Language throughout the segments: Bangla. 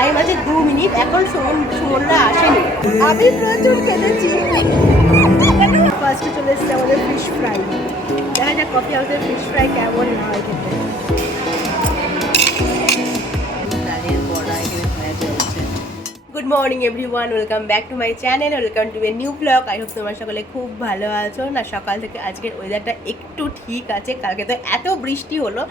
টাইম আছে 2 মিনিট, এখন সুমনরা আসেনি। আমি প্রচুর কেঁদেছি। ফার্স্টে চলে এসেছে আমাদের ফিশ ফ্রাই। দেখা যাক কফি হাউসের ফিশ ফ্রাই কেমন না হয় খেতে। Good morning everyone, welcome back to my channel, welcome to a new blog. I hope তোমরা সকলে খুব ভালো আছো। না, সকাল থেকে আজকের ওয়েদারটা একটু ঠিক আছে। কালকে তো এত বৃষ্টি হলো,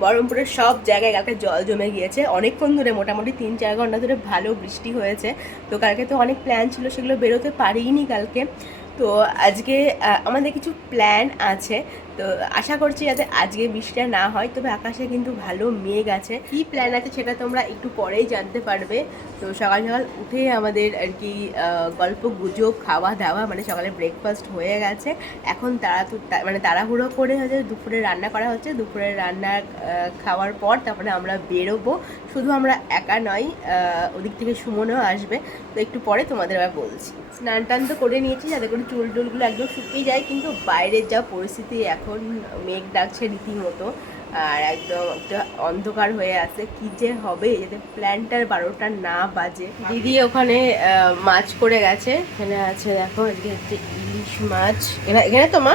বহরমপুরের সব জায়গায় কালকে জল জমে গিয়েছে। অনেকক্ষণ ধরে, মোটামুটি 3-4 ঘন্টা ধরে ভালো বৃষ্টি হয়েছে। তো কালকে তো অনেক প্ল্যান ছিল, সেগুলো বেরোতে পারিনি কালকে। তো আজকে আমাদের কিছু প্ল্যান আছে, তো আশা করছি যাতে আজকে বৃষ্টিটা না হয়। তবে আকাশে কিন্তু ভালো মেঘ আছে। কী প্ল্যান আছে সেটা তোমরা একটু পরেই জানতে পারবে। তো সকাল সকাল উঠে আমাদের আর কি গল্প গুজব, খাওয়া দাওয়া, মানে সকালে ব্রেকফাস্ট হয়ে গেছে। এখন তাড়াহুড়ো করে হচ্ছে দুপুরে রান্না করা হচ্ছে। দুপুরের রান্না খাওয়ার পর তারপরে আমরা বেরোবো। শুধু আমরা একা নয়, ওদিক থেকে সুমনও আসবে। তো একটু পরে তোমাদের আবার বলছি। স্নান টান তো করে নিয়েছি যাতে করে চুল টুলগুলো একদম শুকিয়ে যায়, কিন্তু বাইরের যা পরিস্থিতি এখন, মেঘ ডাকছে রীতিমতো, আর একদম একটা অন্ধকার হয়ে আছে। কি যে হবে যাতে প্ল্যানটার 12টা না বাজে। দিদি ওখানে মাছ করে গেছে। এখানে আছে দেখো, আজকে হচ্ছে ইলিশ মাছ। এখানে তো মা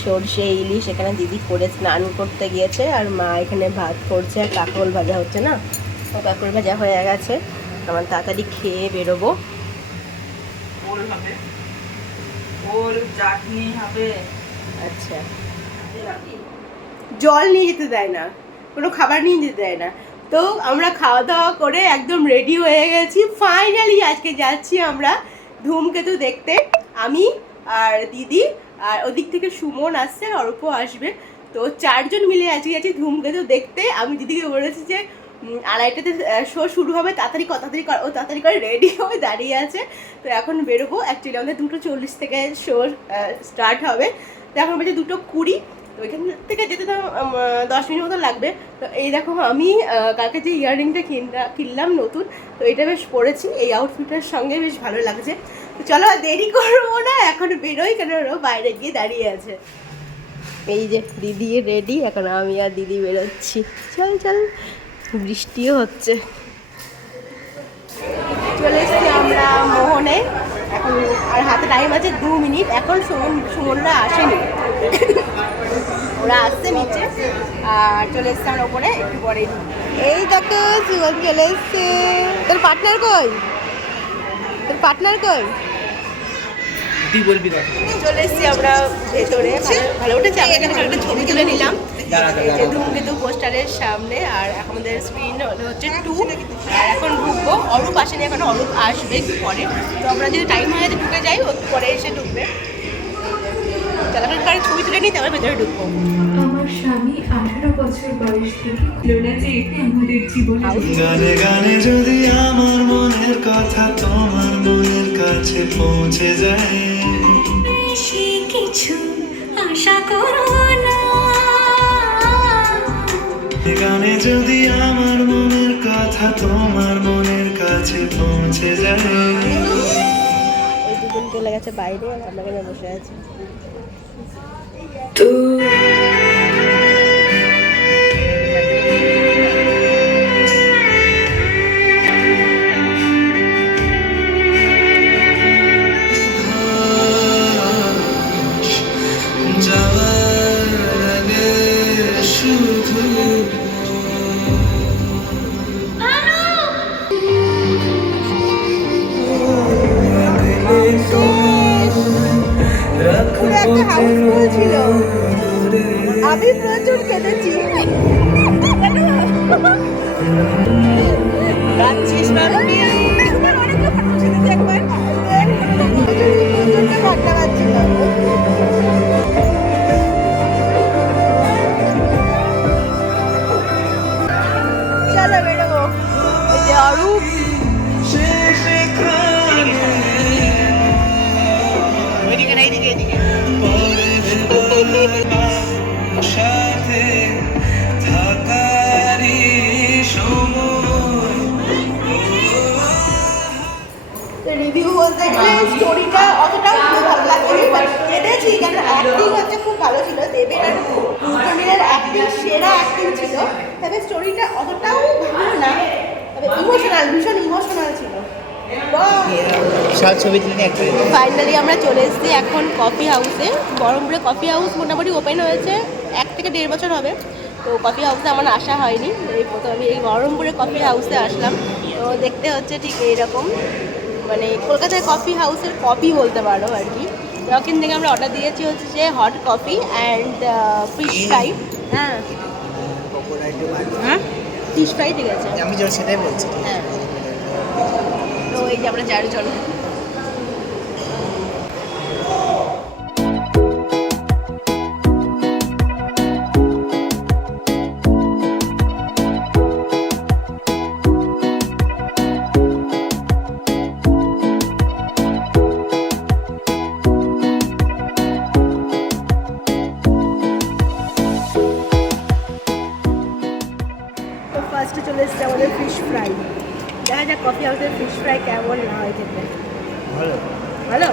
সর্ষে ইলিশ এখানে দিদি করে স্নান করতে গিয়েছে, আর মা এখানে ভাত করছে, আর কাঁকরোল ভাজা হচ্ছে না, ও কাঁকরোল ভাজা হয়ে গেছে। আমার তাড়াতাড়ি খেয়ে বেরোবো। ওল হবে, ওল চাটনি হবে। আচ্ছা, জল নিয়ে যেতে দেয় না, কোনো খাবার নিয়ে যেতে দেয় না। তো আমরা খাওয়া দাওয়া করে একদম রেডি হয়ে গেছি। ফাইনালি আজকে যাচ্ছি আমরা ধূমকেতু দেখতে। আমি আর দিদি, আর ওদিক থেকে সুমন আসছে, অর্প আসবে। তো 4 জন মিলে আজকে যাচ্ছি ধূমকেতু দেখতে। আমি দিদিকে বলেছি যে 2:30টাতে শো শুরু হবে, তাড়াতাড়ি করে রেডি হয়ে দাঁড়িয়ে আছে। তো এখন বেরোবো। অ্যাকচুয়ালি আমাদের 2:40 থেকে শো স্টার্ট হবে। তো এখন বলছে 2:20। তো ওইখান থেকে যেতে তো 10 মিনিট মতো লাগবে। তো এই দেখো, আমি কালকে যে ইয়াররিংটা কিনলাম নতুন, তো এটা বেশ পরেছি, এই আউটফিটের সঙ্গে বেশ ভালো লাগছে। তো চলো আর দেরি করবো না, এখন বেরোই, কেন বাইরে গিয়ে দাঁড়িয়ে আছে। এই যে দিদি রেডি, এখন আমি আর দিদি বেরোচ্ছি। চল চল, বৃষ্টিও হচ্ছে। চলে এসেছি আমরা মোহনে এখন, আর হাতে টাইম আছে 2 মিনিট। এখন সুমনরা আসেনি, ওরা আসছে নিচে, আর চলে এসছে আমরা ওপরে একটু পরে। এই দেখো সুমন চলে এসছে। তোর পার্টনার কই? চলে এসছি আমরা ভেতরে। ভালো উঠেছে। আমরা এখানে একটা ছবি তুলে নিলাম ধূমকেতু পোস্টারের সামনে, আর আমাদের স্ক্রিন হচ্ছে 2। আর এখন ঢুকবো, অরূপ আসেনি এখন, অরূপ আসবে একটু পরে। তো আমরা যদি টাইম হয়ে যাতে ঢুকে যাই, ও পরে এসে ঢুকবে। চালানোর ছবি তুলে নিই, তারপরে ভেতরে ঢুকবো। আমার স্বামী 18 বছর বয়স থেকে লোনা যেতে আমাদের জীবনে গানে গানে যদি আমার মনের কথা তোমার মনের কাছে পৌঁছে যায়, বেশি কিছু আশা করো না। গানে যদি আমার মনের কথা তোমার মনের কাছে পৌঁছে যায়। ওই দুজন চলে গেছে বাইরে, আর আমরা এখানে বসে আছি। যাওয়ার আগে শুধু ছিল, আমি প্রচুর কেঁদেছি। চলো বেরোবো। এই যে অরূপ, সাথে থাকারই সময়। রিভিউ বলতে গেলে স্টোরিটা অতটাও ভালো লাগেনি, বাট কেঁদেছি কেন অ্যাক্টিং হচ্ছে খুব ভালো ছিল। দেবের আর দুজনের অ্যাক্টিং সেরা অ্যাক্টিং ছিল, তবে স্টোরিটা অতটাও ভালো না। ইমোশনাল ছিল। সব ছবি তুলে একটা ফাইনালি আমরা চলে এসেছি এখন কফি হাউসে। বহরমপুরে কফি হাউস মোটামুটি ওপেন হয়েছে 1 থেকে 1.5 বছর হবে। তো কফি হাউসে আমার আসা হয়নি, এই প্রথম আমি এই বহরমপুরে কফি হাউসে আসলাম। তো দেখতে হচ্ছে ঠিক এইরকম, মানে কলকাতায় কফি হাউসের কপি বলতে পারো আর কি। ওখান থেকে আমরা অর্ডার দিয়েছি হচ্ছে যে hot coffee and fish fry. হ্যাঁ হ্যাঁ ফিশ ফ্রাই ঠিক আছে, আমি যেটা সেটাই বলছি। হ্যাঁ। তো এই যে আমরা 4 জন। তো ফার্স্টে চলে এসেছে আমাদের ফিশ ফ্রাই। দেখা যাক কফি হাউসের ফিশ ফ্রাই কেমন না হয় খেতে। ভালো ভালো,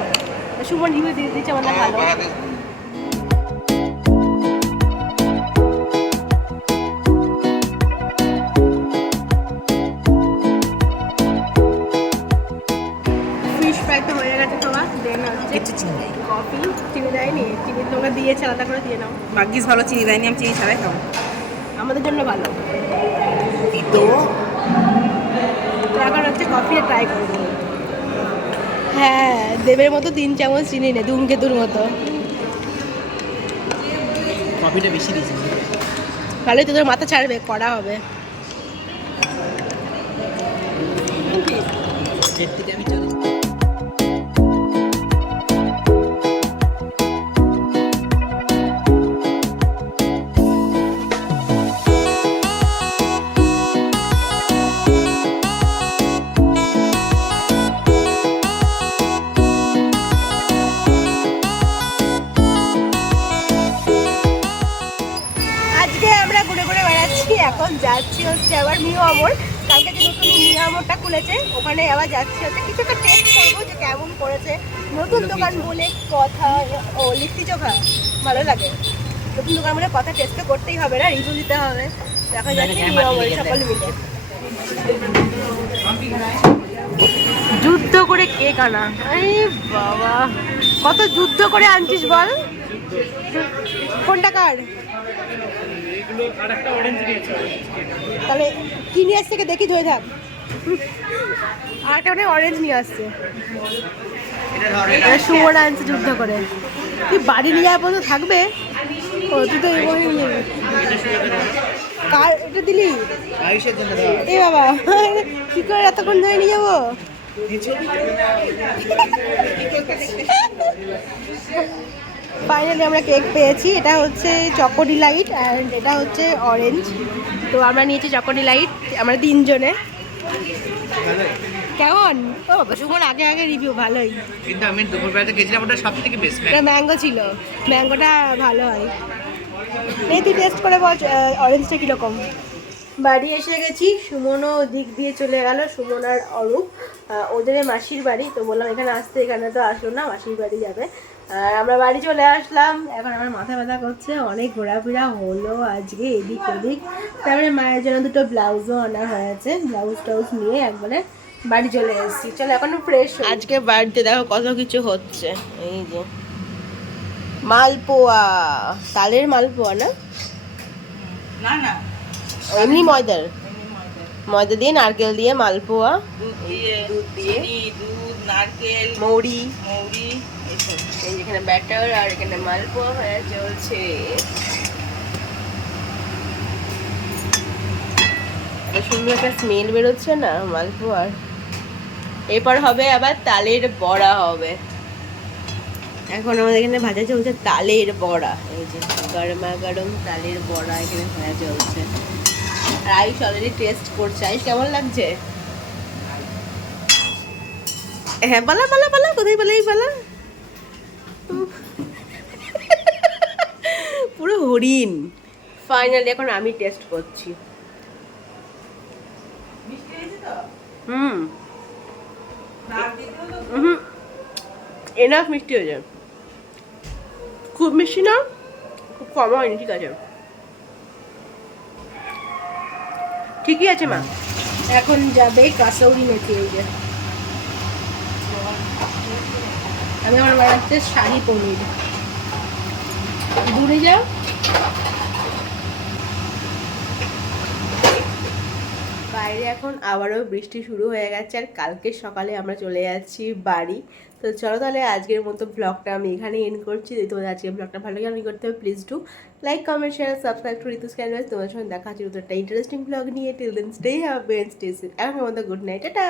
সুমন রিভিউ দিয়ে দিচ্ছে আমাদের ভালো। ফিশ ফ্রাই তো হয়ে গেছে তোমার, দেন হচ্ছে কিছু চিনি নাই। কফি। চিনি দেয়নি, চিনি তোমাকে দিয়েছে, আলাদা করে দিয়ে নাও। ভাগ্যিস ভালো চিনি দেয়নি, আমি চিনি ছাড়াই খাবো। আমাদের জন্য ভালো। তো তো এখন হচ্ছে কফি ট্রাই করবো। হ্যাঁ, দেবের মতো 3 চামচ চিনি নে, ধূমকেতুর মতো। কফিটা বেশি দিয়েছি। ভালোই, তোদের মাথা ছাড়বে, কড়া হবে। এর থেকে আমি চলে আজকে আমরা ঘুরে ঘুরে বেড়াচ্ছি, এখন যাচ্ছি হচ্ছে আবার মিও আমর। কালকে যে নতুন মিও আমরটা খুলেছে ওখানে আবার যাচ্ছি হচ্ছে কিছু একটা টেস্ট করবো যে কেমন করেছে। নতুন দোকান বলে কথা, ও লিট্টি চোখা ভালো লাগে। নতুন দোকান বলে কথা, টেস্ট তো করতেই হবে না, রিভিউ দিতে হবে। দেখা যাচ্ছে মিও আমর সকল মিলে যুদ্ধ করে কেক আনা। আরে বাবা, কত যুদ্ধ করে আনছিস বল। কোনটা কার? তাহলে কি নিয়ে আসছে দেখি, ধরে থাক। আর একটা মানে অরেঞ্জ নিয়ে আসছে, সুমন আনছে যুদ্ধ করে। তুই বাড়ি নিয়ে যাওয়ার পর্যন্ত থাকবে? ও তুই তো এই কার এটা দিলি? আয়ুষের জন্য এ বাবা, কি করে এতক্ষণ ধরে নিয়ে যাবো? ফাইনালি আমরা কেক পেয়েছি। এটা হচ্ছে চকো ডিলাইট অ্যান্ড এটা হচ্ছে অরেঞ্জ। তো আমরা নিয়েছি চকো ডিলাইট, আমরা 3 জনে। কেমন? ও বাবা, সুমন আগে আগে রিভিউ ভালোই। কিন্তু আমি দুপুরবেলাতে গেছিলাম, ওটা সব থেকে বেস্ট। এটা ম্যাঙ্গো ছিল, ম্যাঙ্গোটা ভালো হয়। এই তুই টেস্ট করে বল অরেঞ্জটা কীরকম। বাড়ি এসে গেছি, সুমনও দিক দিয়ে চলে গেল, সুমন আর অরূপ। ওদের মাসির বাড়ি, তো বললাম এখানে আসতে, এখানে তো আসলো না, মাসির বাড়ি যাবে। আর আমরা বাড়ি চলে আসলাম। এখন আমার মাথা ব্যথা করছে, অনেক ঘোরাফেরা হলো আজকে এদিক ওদিক। তারপরে মায়ের জন্য 2টো ব্লাউজও আনা হয়েছে, ব্লাউজ টাউজ নিয়ে একবারে বাড়ি চলে এসেছি। চলো এখন ফ্রেশ। আজকে বাড়িতে দেখো কত কিছু হচ্ছে। এই যে মালপোয়া, তালের মালপোয়া না, না না এমনি ময়দার, ময়দা দিয়ে নারকেল দিয়ে মালপোয়া, দুধ দিয়ে চিনি, দুধ, নারকেল, মৌরি, মৌরি এইসব। এই যেখানে ব্যাটার আর এখানে মালপোয়া হয়ে চলছে। এত সুন্দর একটা স্মেল বেরোচ্ছে না মালপোয়ার। এরপর হবে আবার তালের বড়া হবে। এখন আমাদের এখানে ভাজা চলছে তালের বড়া। এই যে গরমা গরম তালের বড়া এখানে ভাজা চলছে। আর আয়ুষ অলরেডি টেস্ট করছে। আয়ুষ কেমন লাগছে? হ্যাঁ, পালা পালা পালা, কোথায় পালাই পালা, পুরো হরিণ। ফাইনালি এখন আমি টেস্ট করছি। মিষ্টি হয়েছে তো? হুম নাক দিতেও তো হুম, এনাফ মিষ্টি হয়ে যায়। খুব মিষ্টি না, খুব কম হয়নি, ঠিক আছে, ঠিকই আছে মা। এখন যাবে কাসৌরি মেথি। এই যে আমি আমার বানাচ্ছি শাহি পনির। দূরে যাও। বাইরে এখন আবারও বৃষ্টি শুরু হয়ে গেছে, আর কালকে সকালে আমরা চলে যাচ্ছি বাড়ি। তো চলো তাহলে আজকের মতো ব্লগটা আমি এখানে এন্ড করছি। যদি তোমাদের আজকের ব্লগটা ভালো লাগে, আমি করতে হবে please do like, comment, share, subscribe to Ritu's canvas. তোমাদের সঙ্গে দেখা হচ্ছে একটা ইন্টারেস্টিং ব্লগ নিয়ে। Till then stay happy and stay safe. এখন মতো গুড নাইট, টাটা।